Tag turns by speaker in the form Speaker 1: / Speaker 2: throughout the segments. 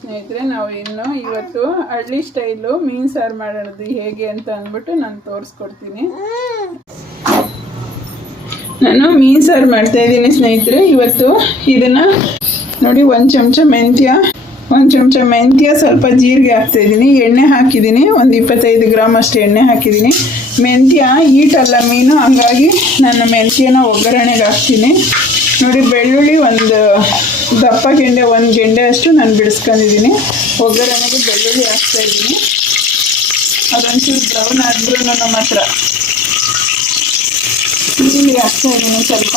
Speaker 1: ಸ್ನೇಹಿತರೆ, ನಾವು ಇನ್ನು ಇವತ್ತು ಹಳ್ಳಿ ಸ್ಟೈಲು ಮೀನು ಸಾರು ಮಾಡೋದು ಹೇಗೆ ಅಂತ ಅಂದ್ಬಿಟ್ಟು ನಾನು ತೋರಿಸ್ಕೊಡ್ತೀನಿ. ನಾನು ಮೀನು ಸಾರು ಮಾಡ್ತಾ ಇದ್ದೀನಿ ಸ್ನೇಹಿತರೆ. ಇವತ್ತು ಇದನ್ನ ನೋಡಿ, ಒಂದು ಚಮಚ ಮೆಂತ್ಯ, ಒಂದು ಚಮಚ ಮೆಂತ್ಯ, ಸ್ವಲ್ಪ ಜೀರಿಗೆ ಹಾಕ್ತಾ ಇದ್ದೀನಿ. ಎಣ್ಣೆ ಹಾಕಿದ್ದೀನಿ, ಒಂದು ಇಪ್ಪತ್ತೈದು ಗ್ರಾಮ್ ಅಷ್ಟು ಎಣ್ಣೆ ಹಾಕಿದ್ದೀನಿ. ಮೆಂತ್ಯ, ಈಟಲ್ಲ ಮೀನು, ಹಂಗಾಗಿ ನಾನು ಮೆಂತ್ಯನ ಒಗ್ಗರಣೆಗೆ ಹಾಕ್ತೀನಿ. ನೋಡಿ, ಬೆಳ್ಳುಳ್ಳಿ ಒಂದು ದಪ್ಪ ಗೆಂಡೆ, ಒಂದು ಗೆಂಡೆ ಅಷ್ಟು ನಾನು ಬಿಡಿಸ್ಕೊಂಡಿದ್ದೀನಿ. ಒಗ್ಗರಣೆಗೆ ಬೆಳ್ಳುಳ್ಳಿ ಹಾಕ್ತಾ ಇದ್ದೀನಿ. ಅದೊಂಚೂರು ಬ್ರೌನ್ ಆದ್ರೂ ನಮ್ಮ ಹತ್ರ. ಈರುಳ್ಳಿ ಹಾಕ್ತಾ ಇದ್ದೀನಿ ಸ್ವಲ್ಪ.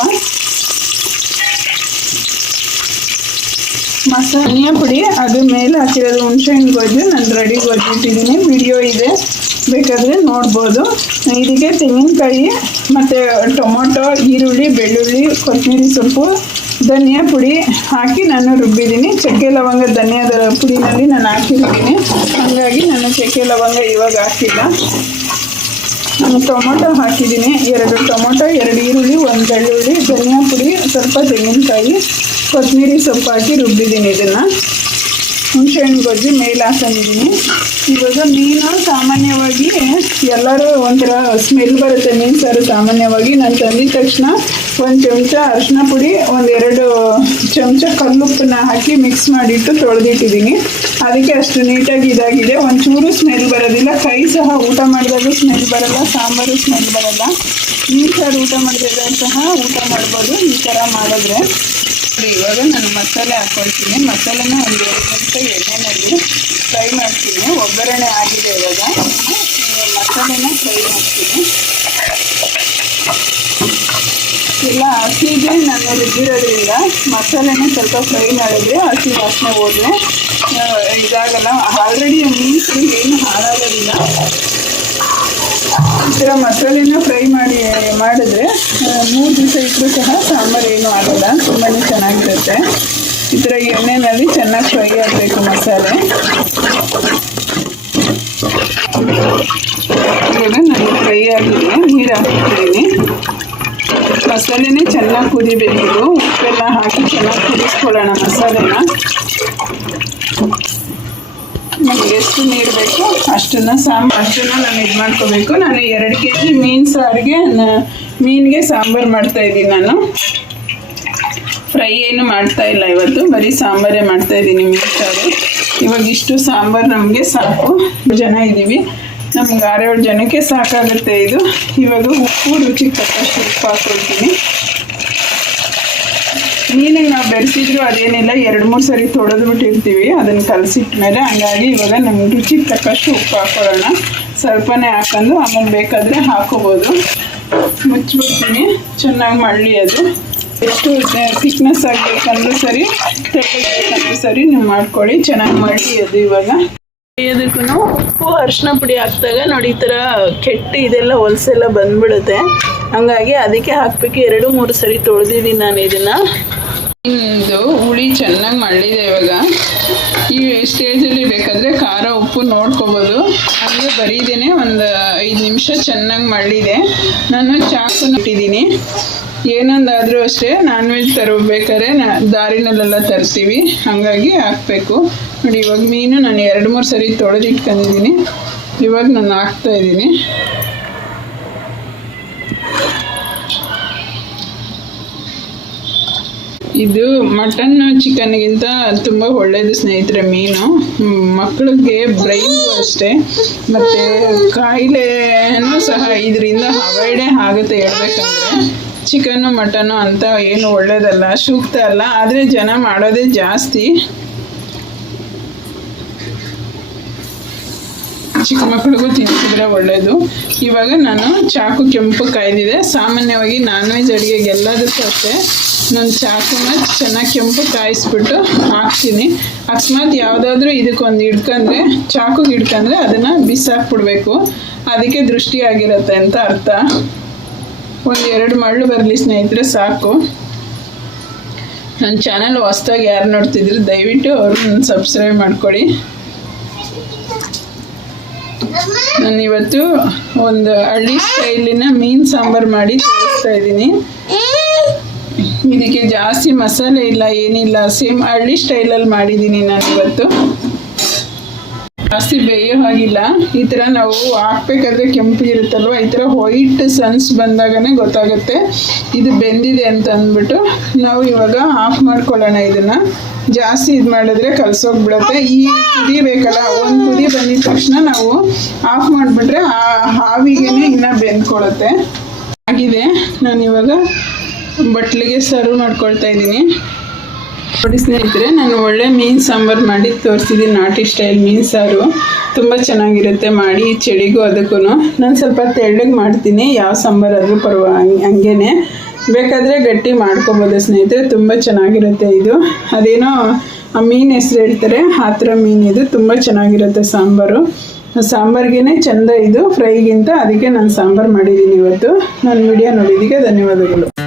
Speaker 1: ಮಸಾಲೆ ಪುಡಿ ಅದು ಮೇಲೆ ಹಾಕಿರೋದು ಹುಣಸೆಹಣ್ಣು ಗೊಜ್ಜು, ನಾನು ರೆಡಿ ಗೊಜ್ಜಿಟ್ಟಿದ್ದೀನಿ ವಿಡಿಯೋ ಇದೆ. ಬೇಕಾದರೆ ನೋಡ್ಬೋದು. ಇದಕ್ಕೆ ತೆಂಗಿನಕಾಯಿ ಮತ್ತು ಟೊಮೊಟೊ, ಈರುಳ್ಳಿ, ಬೆಳ್ಳುಳ್ಳಿ, ಕೊತ್ತಂಬರಿ ಸೊಪ್ಪು, ಧನಿಯಾ ಪುಡಿ ಹಾಕಿ ನಾನು ರುಬ್ಬಿದ್ದೀನಿ. ಚಕ್ಕೆ ಲವಂಗ, ಧನಿಯಾದ ಪುಡಿನಲ್ಲಿ ನಾನು ಹಾಕಿರ್ತೀನಿ. ಹಾಗಾಗಿ ನಾನು ಚಕ್ಕೆ ಲವಂಗ ಇವಾಗ ಹಾಕಿಲ್ಲ. ನಾನು ಟೊಮೊಟೊ ಹಾಕಿದ್ದೀನಿ. ಎರಡು ಟೊಮೊಟೊ, ಎರಡು ಈರುಳ್ಳಿ, ಒಂದು ಬೆಳ್ಳುಳ್ಳಿ, ಧನಿಯಾ ಪುಡಿ, ಸ್ವಲ್ಪ ತೆಂಗಿನಕಾಯಿ, ಕೊತ್ತಂಬರಿ ಸೊಪ್ಪು ಹಾಕಿ ರುಬ್ಬಿದ್ದೀನಿ ಇದನ್ನು. ಹುಣಸೆಹಣ್ಣು ಗೊಜ್ಜು ಮೇಲೆ ಹಾಕೊಂಡಿದ್ದೀನಿ ಇವಾಗ ಮೀನು ಸಾಮಾನ್ಯವಾಗಿ ಎಲ್ಲರೂ ಒಂಥರ ಸ್ಮೆಲ್ ಬರುತ್ತೆ. ಮೀನು ಸಾರು ಸಾಮಾನ್ಯವಾಗಿ. ನಾನು ತಂದಿದ ತಕ್ಷಣ ಒಂದು ಚಮಚ ಅರಿಶಿನ ಪುಡಿ ಒಂದೆರಡು ಚಮಚ ಕಲ್ಲುಪ್ಪನ್ನ ಹಾಕಿ ಮಿಕ್ಸ್ ಮಾಡಿಟ್ಟು ತೊಳೆದಿಟ್ಟಿದ್ದೀನಿ. ಅದಕ್ಕೆ ಅಷ್ಟು ನೀಟಾಗಿ ಇದಾಗಿದೆ. ಒಂಚೂರು ಸ್ಮೆಲ್ ಬರೋದಿಲ್ಲ. ಕೈ ಸಹ ಊಟ ಮಾಡಿದಾಗ ಸ್ಮೆಲ್ ಬರಲ್ಲ. ಸಾಂಬಾರು ಸ್ಮೆಲ್ ಬರಲ್ಲ. ಮೀನು ಸಾರು ಊಟ ಮಾಡಿದಾಗ ಸಹ ಊಟ ಮಾಡ್ಬೋದು. ಈ ಥರ ಮಾಡಿದ್ರೆ. ಇವಾಗ ನಾನು ಮಸಾಲೆ ಹಾಕೊಳ್ತೀನಿ. ಮಸಾಲೆನ ಒಂದು ಎರಡು ಎಣ್ಣೆನಲ್ಲಿ ಫ್ರೈ ಮಾಡ್ತೀನಿ. ಒಗ್ಗರಣೆ ಆಗಿದೆ ಇವಾಗ. ಮಸಾಲೆನ ಫ್ರೈ ಮಾಡ್ತೀನಿ. ಇಲ್ಲ, ಹಸಿಗೆ ನಾನು ರುಬ್ಬಿರೋದ್ರಿಂದ ಮಸಾಲೆನ ಸ್ವಲ್ಪ ಫ್ರೈ ಮಾಡಿದ್ರೆ ಹಸಿ ವಾಸನೆ ಹೋದ್ರೆ ಇದಾಗಲ್ಲ. ಆಲ್ರೆಡಿ ಮೀನು ಏನು ಹಾಳಾಗೋದಿಲ್ಲ. ಈ ಥರ ಮಸಾಲೆನ ಫ್ರೈ ಮಾಡಿ, ಮಾಡಿದ್ರೆ ಮೂರು ದಿವಸ ಇಟ್ಟರು ಸಹ ಸಾಂಬಾರು ಏನೂ ಆಗೋಲ್ಲ. ತುಂಬಾ ಚೆನ್ನಾಗಿರುತ್ತೆ. ಈ ಥರ ಎಣ್ಣೆನಲ್ಲಿ ಚೆನ್ನಾಗಿ ಫ್ರೈ ಆಗಬೇಕು ಮಸಾಲೆ. ಇವಾಗ ನಾನು ಫ್ರೈ ಆಗಿದೆ ನೀರು ಹಾಕ್ತಿದ್ದೀನಿ ಮಸಾಲೆನೇ ಚೆನ್ನಾಗಿ ಕುದಿಬೇಕು. ಉಪ್ಪೆಲ್ಲ ಹಾಕಿ ಚೆನ್ನಾಗಿ ಕುದಿಸ್ಕೊಳ್ಳೋಣ ಮಸಾಲೆನ. ನಮ್ಗೆ ಎಷ್ಟು ನೀರು ಬೇಕು ಅಷ್ಟನ್ನ ಸಾಂಬಾರು ಅಷ್ಟನ್ನ ನಾನು ಇದು ಮಾಡ್ಕೋಬೇಕು. ನಾನು ಎರಡು ಕೆ ಜಿ ಮೀನು ಸಾರಿಗೆ ಮೀನಿಗೆ ಸಾಂಬಾರು ಮಾಡ್ತಾಯಿದ್ದೀನಿ ನಾನು. ಫ್ರೈ ಏನು ಮಾಡ್ತಾ ಇಲ್ಲ ಇವತ್ತು. ಬರೀ ಸಾಂಬಾರೇ ಮಾಡ್ತಾ ಇದ್ದೀನಿ ಮೀನು ಸಾರು. ಇವಾಗ ಇಷ್ಟು ಸಾಂಬಾರು ನಮಗೆ ಸಾಕು. ಜನ ಇದ್ದೀವಿ. ನಮ್ಗೆ ಆರೇಳು ಜನಕ್ಕೆ ಸಾಕಾಗುತ್ತೆ ಇದು. ಇವಾಗ ಉಪ್ಪು ರುಚಿಗೆ ತಕ್ಕಷ್ಟು ಉಪ್ಪು ಹಾಕೊಳ್ತೀನಿ. ಮೀನಿಗೆ ನಾವು ಬೆರೆಸಿದ್ರು ಅದೇನಿಲ್ಲ, ಎರಡು ಮೂರು ಸರಿ ತೊಡೆದು ಬಿಟ್ಟಿರ್ತೀವಿ. ಅದನ್ನು ಕಲಸಿಟ್ಟ ಮೇಲೆ ಹಂಗಾಗಿ ಇವಾಗ ನಮ್ಗೆ ರುಚಿಗೆ ತಕ್ಕಷ್ಟು ಉಪ್ಪು ಹಾಕೊಳ್ಳೋಣ ಸ್ವಲ್ಪನೇ ಹಾಕೊಂಡು ಆಮೇಲೆ ಬೇಕಾದರೆ ಹಾಕೋಬೋದು. ಮುಚ್ಚಿಬಿಡ್ತೀನಿ ಚೆನ್ನಾಗಿ ಮಳ್ಳಿ ಅದು. ಎಷ್ಟು ಥಿಕ್ನೆಸ್ ಆಗಬೇಕಂದ್ರೂ ಸರಿ ತೆಳ್ಳಗಬೇಕಂದ್ರೂ ಸರಿ ನೀವು ಮಾಡ್ಕೊಳ್ಳಿ ಚೆನ್ನಾಗಿ ಮಾಡಿ ಅದು ಇವಾಗ. ಇದಕ್ಕೂ ಉಪ್ಪು ಅರಿಶಿನ ಪುಡಿ ಹಾಕಿದಾಗ ನೋಡಿ ಈ ಥರ ಕೆಟ್ಟು ಇದೆಲ್ಲ ಹೊಲಸೆಲ್ಲ ಬಂದ್ಬಿಡುತ್ತೆ. ಹಂಗಾಗಿ ಅದಕ್ಕೆ ಹಾಕ್ಬೇಕು ಎರಡು ಮೂರು ಸರಿ ತೊಳೆದಿದ್ದೀನಿ ನಾನು ಇದನ್ನು. ಇದು ಹುಳಿ ಚೆನ್ನಾಗಿ ಮಾಡಿದೆ ಇವಾಗ. ಈ ಸ್ಟೇಜಲ್ಲಿ ಬೇಕಾದರೆ ಖಾರ ಉಪ್ಪು ನೋಡ್ಕೋಬೋದು. ಹಾಗೆ ಬರೀದೇನೆ ಒಂದು ಐದು ನಿಮಿಷ ಚೆನ್ನಾಗಿ ಮಾಡಿದೆ ನಾನು ಚಾಕು ಇಟ್ಟಿದ್ದೀನಿ. ಏನೊಂದಾದರೂ ಅಷ್ಟೇ ನಾನ್ ವೆಜ್ ತರಬೇಕಾದ್ರೆ ನಾ ದಾರಿನಲ್ಲೆಲ್ಲ ತರ್ತೀವಿ. ಹಾಗಾಗಿ ಹಾಕ್ಬೇಕು. ನೋಡಿ, ಇವಾಗ ಮೀನು ನಾನು ಎರಡು, ಮೂರು ಸರಿ ತೊಳೆದಿಟ್ಕೊಂಡಿದೀನಿ ಇವಾಗ ನಾನು ಹಾಕ್ತಾ ಇದ್ದೀನಿ. ಇದು ಮಟನ್ ಚಿಕನ್ಗಿಂತ ತುಂಬ ಒಳ್ಳೆಯದು ಸ್ನೇಹಿತರೆ ಮೀನು. ಮಕ್ಕಳಿಗೆ ಬ್ರೈನ್ ಅಷ್ಟೇ. ಮತ್ತೆ ಕಾಯಿಲೆನೂ ಸಹ ಇದರಿಂದ ಅವಾಯ್ಡೇ ಆಗುತ್ತೆ ಹೇಳ್ಬೇಕಂದ್ರೆ. ಚಿಕನ್ನು, ಮಟನ್ನು ಅಂತ ಏನು ಒಳ್ಳೇದಲ್ಲ, ಸೂಕ್ತ ಅಲ್ಲ. ಆದರೆ ಜನ ಮಾಡೋದೇ ಜಾಸ್ತಿ. ಚಿಕ್ಕ ಮಕ್ಕಳಿಗೂ ತಿನ್ಸಿದ್ರೆ ಒಳ್ಳೆಯದು ಇವಾಗ ನಾನು ಚಾಕು ಕೆಂಪು ಕಾಯ್ದಿದೆ. ಸಾಮಾನ್ಯವಾಗಿ ನಾನ್ ವೆಜ್ ಅಡುಗೆಗೆ ಎಲ್ಲದಕ್ಕೂ ಅಷ್ಟೇ. ನಾನು ಚಾಕುನ ಚೆನ್ನಾಗಿ ಕೆಂಪು ಕಾಯಿಸ್ಬಿಟ್ಟು ಹಾಕ್ತೀನಿ. ಅಕಸ್ಮಾತ್ ಯಾವುದಾದ್ರೂ ಇದಕ್ಕೊಂದು ಹಿಡ್ಕೊಂಡ್ರೆ ಚಾಕುಗೆ ಹಿಡ್ಕೊಂಡ್ರೆ ಅದನ್ನು ಬಿಸಾಕ್ಬಿಡ್ಬೇಕು. ಅದಕ್ಕೆ ದೃಷ್ಟಿಯಾಗಿರುತ್ತೆ ಅಂತ ಅರ್ಥ. ಒಂದು ಎರಡು ಮಳ್ಳು ಬರಲಿ ಸ್ನೇಹಿತರೆ, ಸಾಕು. ನನ್ನ ಚಾನಲ್ ಹೊಸ್ದಾಗಿ ಯಾರು ನೋಡ್ತಿದ್ರು, ದಯವಿಟ್ಟು ಅವ್ರನ್ನ ಸಬ್ಸ್ಕ್ರೈಬ್ ಮಾಡ್ಕೊಳ್ಳಿ ನಾನು ಇವತ್ತು ಒಂದು ಹಳ್ಳಿ ಸ್ಟೈಲಿನ ಮೀನು ಸಾಂಬಾರು ಮಾಡಿ ತೋರಿಸ್ತಾ ಇದ್ದೀನಿ. ಇದಕ್ಕೆ ಜಾಸ್ತಿ ಮಸಾಲೆ ಇಲ್ಲ, ಏನಿಲ್ಲ ಸೇಮ್ ಹಳ್ಳಿ ಸ್ಟೈಲಲ್ಲಿ ಮಾಡಿದ್ದೀನಿ ನಾನು ಇವತ್ತು. ಜಾಸ್ತಿ ಬೇಯೋ ಹಾಗಿಲ್ಲ. ಈ ಥರ ನಾವು ಹಾಕ್ಬೇಕಾದ್ರೆ ಕೆಂಪು ಇರುತ್ತಲ್ವ? ಈ ಥರ ವೈಟ್ ಸನ್ಸ್ ಬಂದಾಗನೇ ಗೊತ್ತಾಗುತ್ತೆ. ಇದು ಬೆಂದಿದೆ ಅಂತ ಅಂದ್ಬಿಟ್ಟು ನಾವು ಇವಾಗ ಆಫ್ ಮಾಡ್ಕೊಳ್ಳೋಣ ಇದನ್ನು. ಜಾಸ್ತಿ ಇದು ಮಾಡಿದ್ರೆ ಕಲ್ಸೋಗ್ಬಿಡತ್ತೆ. ಈ ಕುದಿ ಬೇಕಲ್ಲ, ಒಂದು ಕುದಿ ಬಂದಿದ ತಕ್ಷಣ ನಾವು ಆಫ್ ಮಾಡಿಬಿಟ್ರೆ ಆ ಹಾವಿಗೆನೆ ಇನ್ನೂ ಬೆಂದ್ಕೊಳತ್ತೆ. ಆಗಿದೆ. ನಾನು ಇವಾಗ ಬಟ್ಲಿಗೆ ಸರ್ವ್ ಮಾಡ್ಕೊಳ್ತಾ ಇದ್ದೀನಿ. ನೋಡಿ ಸ್ನೇಹಿತರೆ, ನಾನು ಒಳ್ಳೆ ಮೀನು ಸಾಂಬಾರು ಮಾಡಿ ತೋರಿಸಿದ್ದೀನಿ. ನಾಟಿ ಸ್ಟೈಲ್ ಮೀನು ಸಾರು. ತುಂಬ ಚೆನ್ನಾಗಿರುತ್ತೆ ಮಾಡಿ, ಚಳಿಗೂ ಅದಕ್ಕೂ ನಾನು ಸ್ವಲ್ಪ ತೆಳ್ಳಗೆ ಮಾಡ್ತೀನಿ. ಯಾವ ಸಾಂಬಾರಾದರೂ ಪರ್ವ ಹಂಗೇನೆ. ಬೇಕಾದರೆ ಗಟ್ಟಿ ಮಾಡ್ಕೊಬೋದು ಸ್ನೇಹಿತರೆ. ತುಂಬ ಚೆನ್ನಾಗಿರುತ್ತೆ ಇದು. ಅದೇನೋ, ಆ ಮೀನು ಹೆಸ್ರು ಹೇಳ್ತಾರೆ. ಆ ಥರ ಮೀನು ಇದು. ತುಂಬ ಚೆನ್ನಾಗಿರುತ್ತೆ ಸಾಂಬಾರು. ಸಾಂಬಾರ್ಗೆ ಚೆಂದ ಇದು. ಫ್ರೈಗಿಂತ ಅದಕ್ಕೆ ನಾನು ಸಾಂಬಾರು ಮಾಡಿದ್ದೀನಿ ಇವತ್ತು. ನನ್ನ ವಿಡಿಯೋ ನೋಡಿದ್ದಕ್ಕೆ ಧನ್ಯವಾದಗಳು.